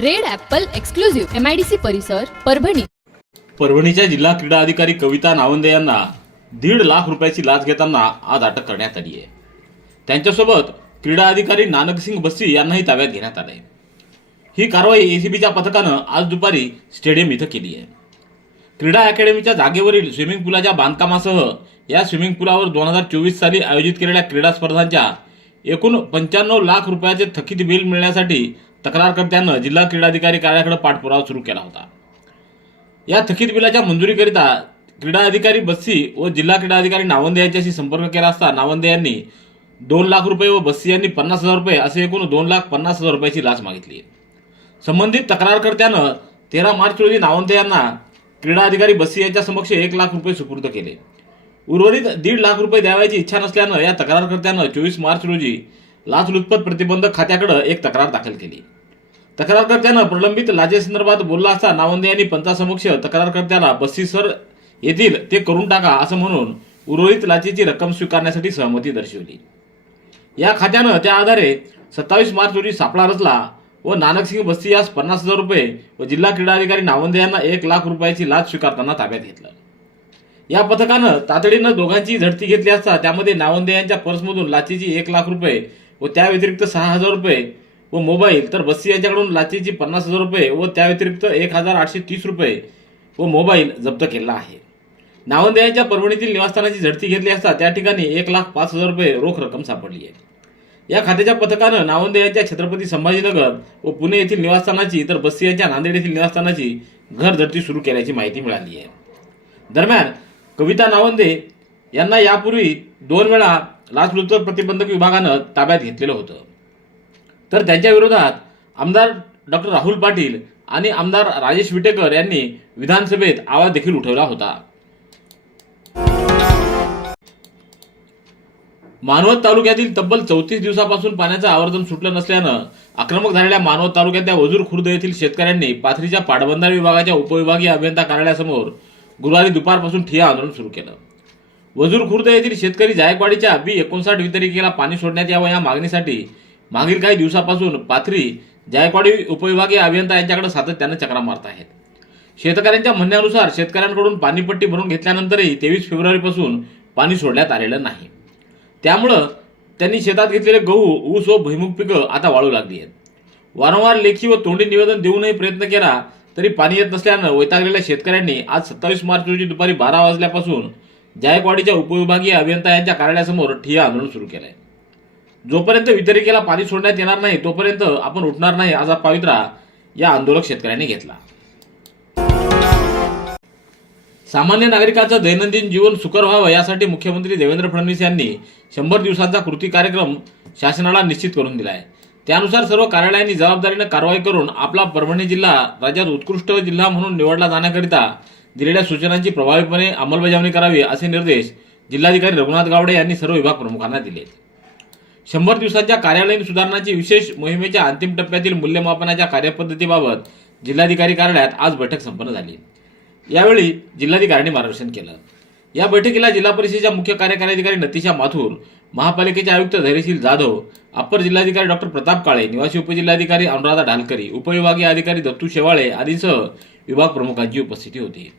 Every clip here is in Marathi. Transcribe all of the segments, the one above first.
Red Apple exclusive MIDC परिसर परभणी. परभणीच्या जिल्हा क्रीडा अधिकारी कविता नावंदे यांना दीड लाख रुपयाची लाच घेताना आज अटक करण्यात आली आहे. त्यांच्यासोबत क्रीडा अधिकारी नानकसिंग बस्सी यांनाही ताब्यात घेण्यात आले ही कारवाई एसीबीच्या पथकानं आज दुपारी स्टेडियम इथं केली आहे. क्रीडा अकॅडमीच्या जागेवरील स्विमिंग पूलाच्या बांधकामासह या स्विमिंग पुलावर दोन हजार चोवीस साली आयोजित केलेल्या क्रीडा स्पर्धांच्या एकूण पंच्याण्णव लाख रुपयाचे थकीत बिल मिळण्यासाठी तक्रारकर्त्यानं जिल्हा क्रीडाधिकारी कार्याकडे पाठपुरावा सुरू केला होता. या थकीत बिलाच्या मंजुरीकरिता क्रीडा अधिकारी बस्सी व जिल्हा क्रीडा अधिकारी नावंदे यांच्याशी संपर्क केला असता नावंदे यांनी दोन लाख रुपये व बस्सी यांनी पन्नास हजार रुपये असे एकूण दोन लाख पन्नास हजार रुपयाची लाच मागितली. संबंधित तक्रारकर्त्यानं तेरा मार्च रोजी नावंदे यांना क्रीडा अधिकारी बस्सी यांच्या समक्ष एक लाख रुपये सुपूर्द केले. उर्वरित दीड लाख रुपये द्यावयाची इच्छा नसल्यानं या तक्रारकर्त्यानं चोवीस मार्च रोजी लाचलुचपत प्रतिबंधक खात्याकडे एक तक्रार दाखल केली. तक्रारकर्त्यानं प्रलंबित लाचेसंदर्भात बोलला असता नावंदे यांनी पंचासमक्ष तक्रारकर्त्याला बस्सी येतील येथील ते करून टाका असं म्हणून उर्वरित लाचेची रक्कम स्वीकारण्यासाठी सहमती दर्शवली. या खात्यानं त्या आधारे सत्तावीस मार्च रोजी सापळा रचला व नानकसिंग बस्ती यास पन्नास हजार रुपये व जिल्हा क्रीडा अधिकारी नावंदे यांना एक लाख रुपयाची लाच स्वीकारताना ताब्यात घेतलं. या पथकानं तातडीनं दोघांची झडती घेतली असता त्यामध्ये नावंदे यांच्या पर्समधून लाचेची एक लाख रुपये व त्या व्यतिरिक्त सहा हजार रुपये व मोबाईल तर बस्सी यांच्याकडून लाचेची पन्नास हजार रुपये व त्या व्यतिरिक्त एक हजार आठशे तीस रुपये व मोबाईल जप्त केला आहे. नावंदे यांच्या परभणीतील निवासस्थानाची झडती घेतली असता त्या ठिकाणी एक लाख पाच हजार रुपये रोख रक्कम सापडली आहे. या खात्याच्या पथकानं नावंदे यांच्या छत्रपती संभाजीनगर व पुणे येथील निवासस्थानाची तर बस्सी यांच्या नांदेड येथील निवासस्थानाची घर झडती सुरू केल्याची माहिती मिळाली आहे. दरम्यान कविता नावंदे यांना यापूर्वी दोन वेळा लाचलुचपत प्रतिबंधक विभागानं ताब्यात घेतलेलं होतं. तर त्यांच्या विरोधात आमदार डॉक्टर राहुल पाटील आणि आमदार राजेश विटेकर यांनी विधानसभेत आवाज देखील उठवला होता. मानवत तालुक्यातील तब्बल चौतीस दिवसापासून पाण्याचं आवर्तन सुटलं नसल्यानं आक्रमक झालेल्या मानवत तालुक्यातल्या वजूर खुर्द येथील शेतकऱ्यांनी पाथरीच्या पाटबंधारे विभागाच्या उपविभागीय अभियंता कार्यालयासमोर गुरुवारी दुपारपासून ठिय्या आंदोलन सुरू केलं. वजूर खुर्द येथील शेतकरी जायकवाडीच्या बी एकोणसाठ वितरिकेला पाणी सोडण्यात यावं या मागणीसाठी मागील काही दिवसापासून पाथरी जायकवाडी उपविभागीय अभियंता यांच्याकडे सातत्यानं चक्रा मारत आहेत. शेतकऱ्यांच्या म्हणण्यानुसार शेतकऱ्यांकडून पाणीपट्टी भरून घेतल्यानंतरही तेवीस फेब्रुवारीपासून पाणी सोडण्यात आलेलं नाही. त्यामुळं त्यांनी शेतात घेतलेले गहू ऊस व भुईमुग पिकं आता वाळू लागली आहेत. वारंवार लेखी व तोंडी निवेदन देऊनही प्रयत्न केला तरी पाणी येत नसल्यानं वैतागलेल्या शेतकऱ्यांनी आज सत्तावीस मार्च रोजी दुपारी बारा वाजल्यापासून जायकवाडीच्या उपविभागीय अभियंता यांच्या कार्यालयासमोर ठिय्या आंदोलन सुरू केलंय. जोपर्यंत वितरिकेला पाणी सोडण्यात येणार नाही तोपर्यंत आपण उठणार नाही असा पवित्रा या आंदोलक शेतकऱ्यांनी घेतला. सामान्य नागरिकांचं दैनंदिन जीवन सुकर व्हावं यासाठी मुख्यमंत्री देवेंद्र फडणवीस यांनी शंभर दिवसांचा कृती कार्यक्रम शासनाला निश्चित करून दिला आहे त्यानुसार सर्व कार्यालयांनी जबाबदारीनं कारवाई करून आपला परभणी जिल्हा राज्यात उत्कृष्ट जिल्हा म्हणून निवडला जाण्याकरिता दिलेल्या सूचनांची प्रभावीपणे अंमलबजावणी करावी असे निर्देश जिल्हाधिकारी रघुनाथ गावडे यांनी सर्व विभाग प्रमुखांना दिले. शंभर दिवसांच्या कार्यालयीन सुधारणाची विशेष मोहिमेच्या अंतिम टप्प्यातील मूल्यमापनाच्या कार्यपद्धतीबाबत जिल्हाधिकारी कार्यालयात आज बैठक संपन्न झाली. यावेळी जिल्हाधिकाऱ्यांनी मार्गदर्शन केलं. या बैठकीला जिल्हा परिषदेच्या मुख्य कार्यकारी अधिकारी नतिशा माथूर महापालिकेचे आयुक्त धैर्यशील जाधव अप्पर जिल्हाधिकारी डॉक्टर प्रताप काळे निवासी उपजिल्हाधिकारी अनुराधा ढालकरी उपविभागीय अधिकारी दत्तू शेवाळे आदींसह विभाग प्रमुखांची उपस्थिती होती.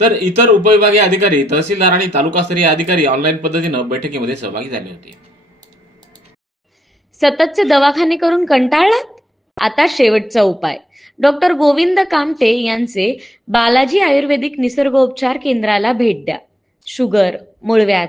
तर इतर उपविभागीय अधिकारी तहसीलदार आणि तालुकास्तरीय अधिकारी ऑनलाईन पद्धतीनं बैठकीमध्ये सहभागी झाले होते. सततचे दवाखाने करून कंटाळलात? आता शेवटचा उपाय. डॉक्टर गोविंद कामटे यांचे बालाजी आयुर्वेदिक निसर्गोपचार केंद्राला भेट द्या. शुगर मूळव्याध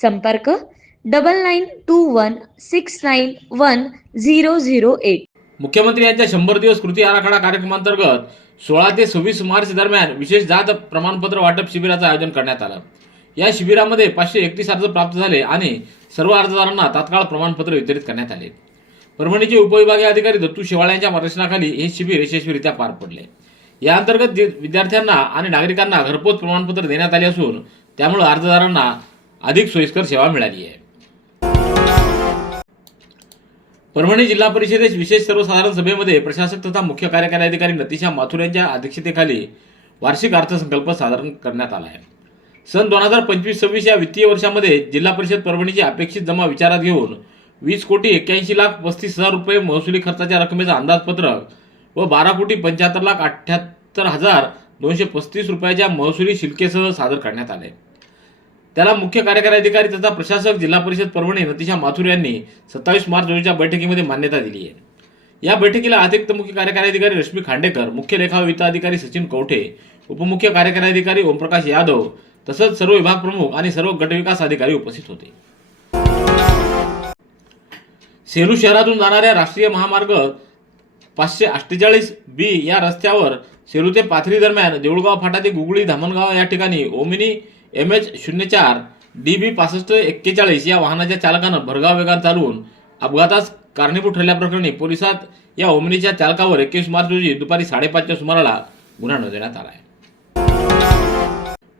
संपर्क double nine two one six nine one zero zero eight. मुख्यमंत्री यांच्या शंभर दिवस कृती आराखडा कार्यक्रमांतर्गत सोळा ते सव्वीस मार्च दरम्यान विशेष जात प्रमाणपत्र वाटप शिबिराचं आयोजन करण्यात आलं. या शिबिरामध्ये पाचशे एकतीस अर्ज प्राप्त झाले आणि सर्व अर्जदारांना तात्काळ प्रमाणपत्र वितरित करण्यात आले. परभणीचे उपविभागीय अधिकारी दत्तू शेवाळे यांच्या मार्गदर्शनाखाली हे शिबिर यशस्वीरित्या पार पडले. या अंतर्गत विद्यार्थ्यांना आणि नागरिकांना घरपोच प्रमाणपत्र देण्यात आले असून त्यामुळे अर्जदारांना अधिक सोयीस्कर सेवा मिळाली आहे. परभणी जिल्हा परिषदेस विशेष सर्वसाधारण सभेमध्ये प्रशासक तथा मुख्य कार्यकारी अधिकारी नतीशा माथुर यांच्या अध्यक्षतेखाली वार्षिक अर्थसंकल्प सादर करण्यात आला आहे. सन दोन हजार पंचवीस सव्वीस या वित्तीय वर्षामध्ये जिल्हा परिषद परभणीची अपेक्षित जमा विचारात घेऊन वीस कोटी एक्क्याऐंशी लाख पस्तीस हजार रुपये महसुली खर्चाच्या रकमेचं अंदाजपत्रक व बारा कोटी पंच्याहत्तर लाख अठ्ठ्याहत्तर हजार दोनशे पस्तीस रुपयाच्या महसुली शिल्केसह सादर करण्यात आले. त्याला मुख्य कार्यकारी अधिकारी तथा प्रशासक जिल्हा परिषद परभणी नतीशा माथुर यांनी सत्तावीस मार्च रोजीच्या बैठकीमध्ये मान्यता दिली आहे. या बैठकीला अतिरिक्त मुख्य कार्यकारी अधिकारी रश्मी खांडेकर मुख्य लेखा वित्त अधिकारी सचिन कवठे उपमुख्य कार्यकारी अधिकारी ओमप्रकाश यादव तसंच सर्व विभाग प्रमुख आणि सर्व गटविकास अधिकारी उपस्थित होते. सेलू शहरातून जाणाऱ्या राष्ट्रीय महामार्ग पाचशे अठ्ठेचाळीस बी या रस्त्यावर सेलू ते पाथरी दरम्यान देऊळगाव फाटा ते गुगळी धामणगाव या ठिकाणी ओमिनी एम एच शून्य चार डी बी पासष्ट एक्केचाळीस या वाहनाच्या चालकानं भरगाव वेगात चालवून अपघातास कारणीभूत ठरल्याप्रकरणी पोलिसात या ओमनीच्या चालकावर एकवीस मार्च रोजी दुपारी साडेपाचच्या सुमाराला गुन्हा नोंदवण्यात आला आहे.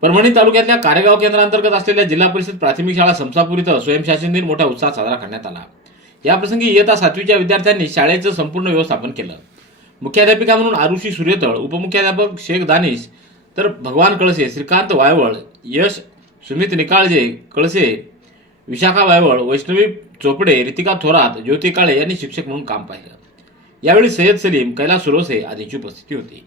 परभणी तालुक्यातल्या कारेगाव केंद्रांतर्गत असलेल्या जिल्हा परिषद प्राथमिक शाळा समसापूर इथं स्वयंशासन दिन मोठ्या उत्साहात साजरा करण्यात आला. याप्रसंगी इयत्ता सातवीच्या विद्यार्थ्यांनी शाळेचं संपूर्ण व्यवस्थापन केलं. मुख्याध्यापिका म्हणून आरुषी सूर्यतळ उपमुख्याध्यापक शेख दानिश तर भगवान कळसे श्रीकांत वायवळ यश सुमित निकाळजे कळसे विशाखा वायवळ वैष्णवी चोपडे रितिका थोरात ज्योती काळे यांनी शिक्षक म्हणून काम पाहिलं. यावेळी सय्यद सलीम कैलास सुरोसे आदींची उपस्थिती होती.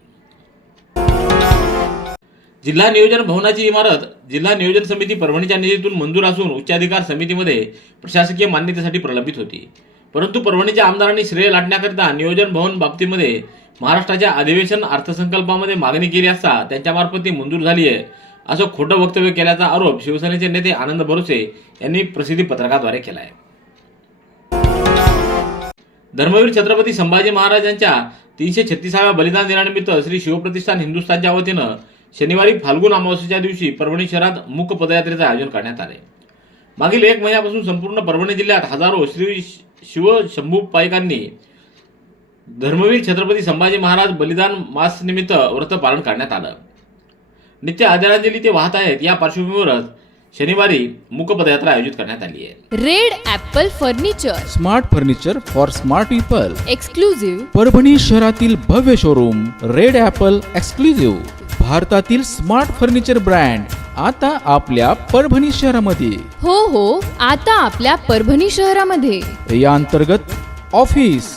जिल्हा नियोजन भवनाची इमारत जिल्हा नियोजन समिती परभणीच्या निधीतून मंजूर असून उच्चाधिकार समितीमध्ये प्रशासकीय मान्यतेसाठी प्रलंबित होती. परंतु परभणीच्या आमदारांनी श्रेय लाटण्याकरिता नियोजन भवन बाबतीमध्ये महाराष्ट्राच्या अधिवेशन अर्थसंकल्पामध्ये मागणी केली असता त्यांच्यामार्फत ती मंजूर झाली आहे. असं खोटं वक्तव्य केल्याचा आरोप शिवसेनेचे नेते आनंद भरोसे यांनी प्रसिद्धी पत्रकाद्वारे केला आहे धर्मवीर छत्रपती संभाजी महाराजांच्या तीनशे छत्तीसाव्या बलिदान दिनानिमित्त श्री शिवप्रतिष्ठान हिंदुस्थानच्या वतीनं शनिवारी फाल्गुन अमावस्येच्या दिवशी परभणी शहरात मूक पदयात्रेचं आयोजन करण्यात आले. मागील एक महिन्यापासून संपूर्ण परभणी जिल्ह्यात हजारो श्री शिव शंभू पायकांनी धर्मवीर छत्रपती संभाजी महाराज बलिदान मास निमित्त व्रत पालन करण्यात आलं. नित्य आदरांजली ते वाहत आहेत या पार्श्वभूमीवरच शनिवारी मूक पदयात्रा आयोजित करण्यात आली आहे. Red Apple furniture. Smart furniture for smart people. Exclusive Parbhani शहरातील भव्य शोरूम रेड ॲपल एक्सक्लुझिव्ह भारतातील स्मार्ट फर्निचर ब्रँड आता आपल्या परभणी शहरामध्ये. हो हो आता आपल्या परभणी शहरामध्ये. या अंतर्गत ऑफिस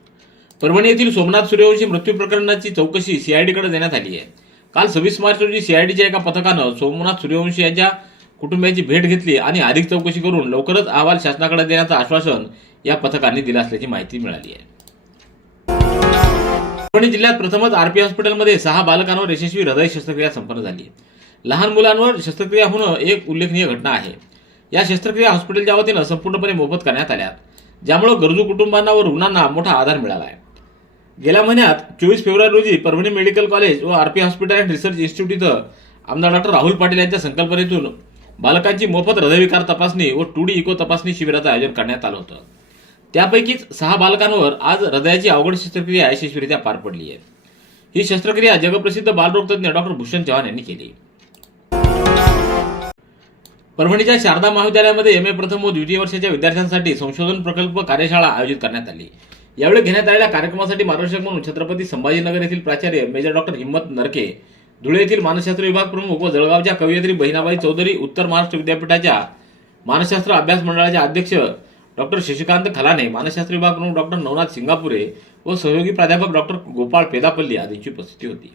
परभणी येथील सोमनाथ सूर्यवंशी मृत्यू प्रकरणाची चौकशी सीआयडीकडे देण्यात आली आहे. काल सव्वीस मार्च रोजी सीआयडीच्या एका पथकानं सोमनाथ सूर्यवंशी यांच्या कुटुंबियाची भेट घेतली आणि अधिक चौकशी करून लवकरच अहवाल शासनाकडे देण्याचं आश्वासन या पथकाने दिलं असल्याची माहिती मिळाली आहे. परभणी जिल्ह्यात प्रथमच आरपी हॉस्पिटलमध्ये सहा बालकांवर यशस्वी हृदय शस्त्रक्रिया संपन्न झाली. लहान मुलांवर शस्त्रक्रिया होणं एक उल्लेखनीय घटना आहे. या शस्त्रक्रिया हॉस्पिटलच्या वतीनं संपूर्णपणे मोफत करण्यात आल्या ज्यामुळे गरजू कुटुंबांना व रुग्णांना मोठा आधार मिळाला आहे. गेल्या महिन्यात चोवीस फेब्रुवारी रोजी परभणी मेडिकल कॉलेज व RP hospital and research institute इथं आमदार डॉक्टर राहुल पाटील यांच्या संकल्पनेतून बालकांची मोफत हृदयविकार तपासणी व टू डी इको तपासणी शिबिराचं आयोजन करण्यात आलं होतं. त्यापैकीच सहा बालकांवर आज हृदयाची अवघड शस्त्रक्रिया यशस्वीरित्या पार पडली आहे. ही शस्त्रक्रिया जगप्रसिद्ध बालरोगतज्ञ डॉक्टर भूषण चव्हाण यांनी केली. परभणीच्या शारदा महाविद्यालयामध्ये एम ए प्रथम व द्वितीय वर्षाच्या विद्यार्थ्यांसाठी संशोधन प्रकल्प कार्यशाळा आयोजित करण्यात आली. यावेळी घेण्यात आलेल्या कार्यक्रमासाठी मार्गदर्शक म्हणून छत्रपती संभाजीनगर येथील प्राचार्य मेजर डॉक्टर हिम्मत नरके धुळे येथील मानसशास्त्र विभाग प्रमुख व जळगावच्या कवयित्री बहिणाबाई चौधरी उत्तर महाराष्ट्र विद्यापीठाच्या मानसशास्त्र अभ्यास मंडळाचे अध्यक्ष डॉक्टर शशिकांत खलाने मानसशास्त्र विभाग प्रमुख डॉक्टर नवनाथ सिंगापुरे व सहयोगी प्राध्यापक डॉक्टर गोपाळ पेदापल्ली आदींची उपस्थिती होती.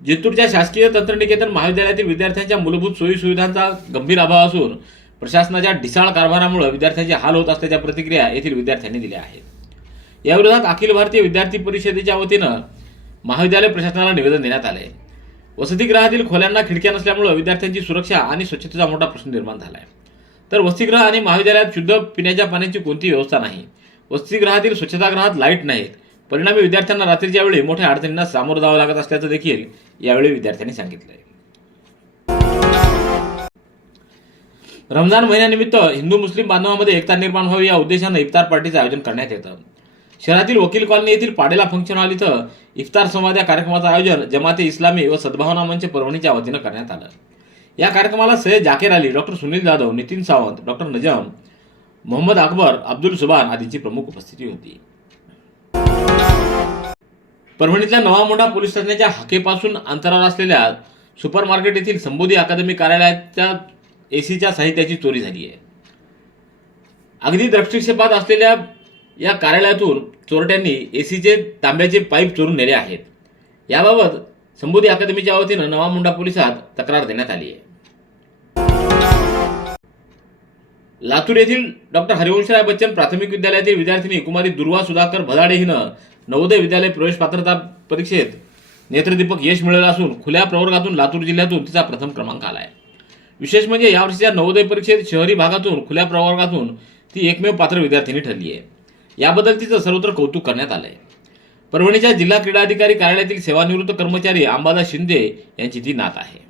जितूरच्या शासकीय तंत्रनिकेतन महाविद्यालयातील विद्यार्थ्यांच्या मूलभूत सोयी सुविधांचा गंभीर अभाव असून प्रशासनाच्या ढिसाळ कारभारामुळे विद्यार्थ्यांचे हाल होत असल्याच्या प्रतिक्रिया येथील विद्यार्थ्यांनी दिल्या आहेत. याविरोधात अखिल भारतीय विद्यार्थी परिषदेच्या वतीनं महाविद्यालय प्रशासनाला निवेदन देण्यात आले वसतिगृहातील खोल्यांना खिडक्या नसल्यामुळे विद्यार्थ्यांची सुरक्षा आणि स्वच्छतेचा मोठा प्रश्न निर्माण झाला आहे तर वसतिगृह आणि महाविद्यालयात शुद्ध पिण्याच्या पाण्याची कोणतीही व्यवस्था नाही. वसतिगृहातील स्वच्छतागृहात लाइट नाहीत. परिणामी विद्यार्थ्यांना रात्रीच्या वेळी मोठ्या अडचणींना सामोरं जावं लागत असल्याचं देखील यावेळी विद्यार्थ्यांनी सांगितलंय. रमजान महिन्यानिमित्त हिंदू मुस्लिम बांधवांमध्ये एकता निर्माण व्हावी या उद्देशानं इफ्तार पार्टीचं आयोजन करण्यात येतं. शहरातील वकील कॉलनी येथील पाडेला फंक्शन हॉल इथं इफ्तार संवाद या कार्यक्रमाचं आयोजन जमाते इस्लामी व सद्भावना मंच परभणीच्या वतीनं करण्यात आलं. या कार्यक्रमाला सय्यद जाकेर अली डॉक्टर सुनील जाधव नितीन सावंत डॉक्टर नजम मोहम्मद अकबर अब्दुल सुबान आदींची प्रमुख उपस्थिती होती. परभणीतल्या नवा मोंढा पोलीस ठाण्याच्या हाकेपासून अंतरावर असलेल्या सुपर मार्केट येथील संबोधी अकादमी कार्यालयाच्या एसीच्या साहित्याची चोरी झाली आहे. अगदी दृष्टिक्षेपात असलेल्या या कार्यालयातून चोरट्यांनी एसीचे तांब्याचे पाईप चोरून नेले आहेत. याबाबत संबोधी अकादमीच्या वतीनं नवा मुंडा पोलिसात तक्रार देण्यात आली आहे. लातूर येथील डॉक्टर हरिवंशराय बच्चन प्राथमिक विद्यालयातील विद्यार्थिनी कुमारी दुर्वा सुधाकर भदाडे हिनं नवोदय विद्यालय प्रवेश पात्रता परीक्षेत नेत्रदीपक यश मिळवलं असून खुल्या प्रवर्गातून लातूर जिल्ह्यातून तिचा प्रथम क्रमांक आला आहे विशेष म्हणजे यावर्षीच्या नवोदय परीक्षेत शहरी भागातून खुल्या प्रवर्गातून ती एकमेव पात्र विद्यार्थिनी ठरली आहे याबद्दल तिचं सर्वत्र कौतुक करण्यात आलंय. परभणीच्या जिल्हा क्रीडा अधिकारी कार्यालयातील सेवानिवृत्त कर्मचारी अंबादास शिंदे यांची ती नात आहे.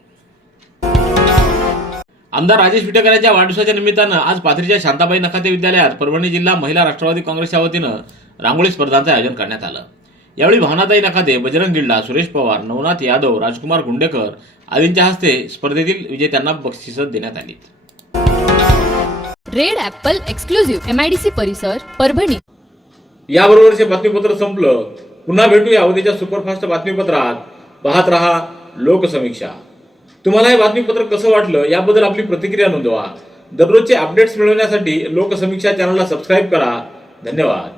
आमदार राजेश विटेकरांच्या वाढदिवसाच्या निमित्तानं आज पाथरीच्या शांताबाई नखाते विद्यालयात परभणी जिल्हा महिला राष्ट्रवादी काँग्रेसच्या वतीनं रांगोळी स्पर्धांचं आयोजन करण्यात आलं. यावेळी भावनाताई नखाते बजरंग गिल्ला सुरेश पवार नवनाथ यादव राजकुमार गुंडेकर आदींच्या हस्ते स्पर्धेतील विजेत्यांना बक्षिसं देण्यात आली. Red Apple exclusive M I D C परिसर परभणी. याबरोबरचे बातमीपत्र संपलं. पुन्हा भेटूया उद्याच्या सुपरफास्ट बातमीपत्रात. पाहत रहा लोकसमीक्षा. तुम्हाला हे बातमीपत्र कसं वाटलं याबद्दल आपली प्रतिक्रिया नोंदवा. दररोजचे अपडेट्स मिळवण्यासाठी लोकसमीक्षा चॅनलला सबस्क्राईब करा. धन्यवाद.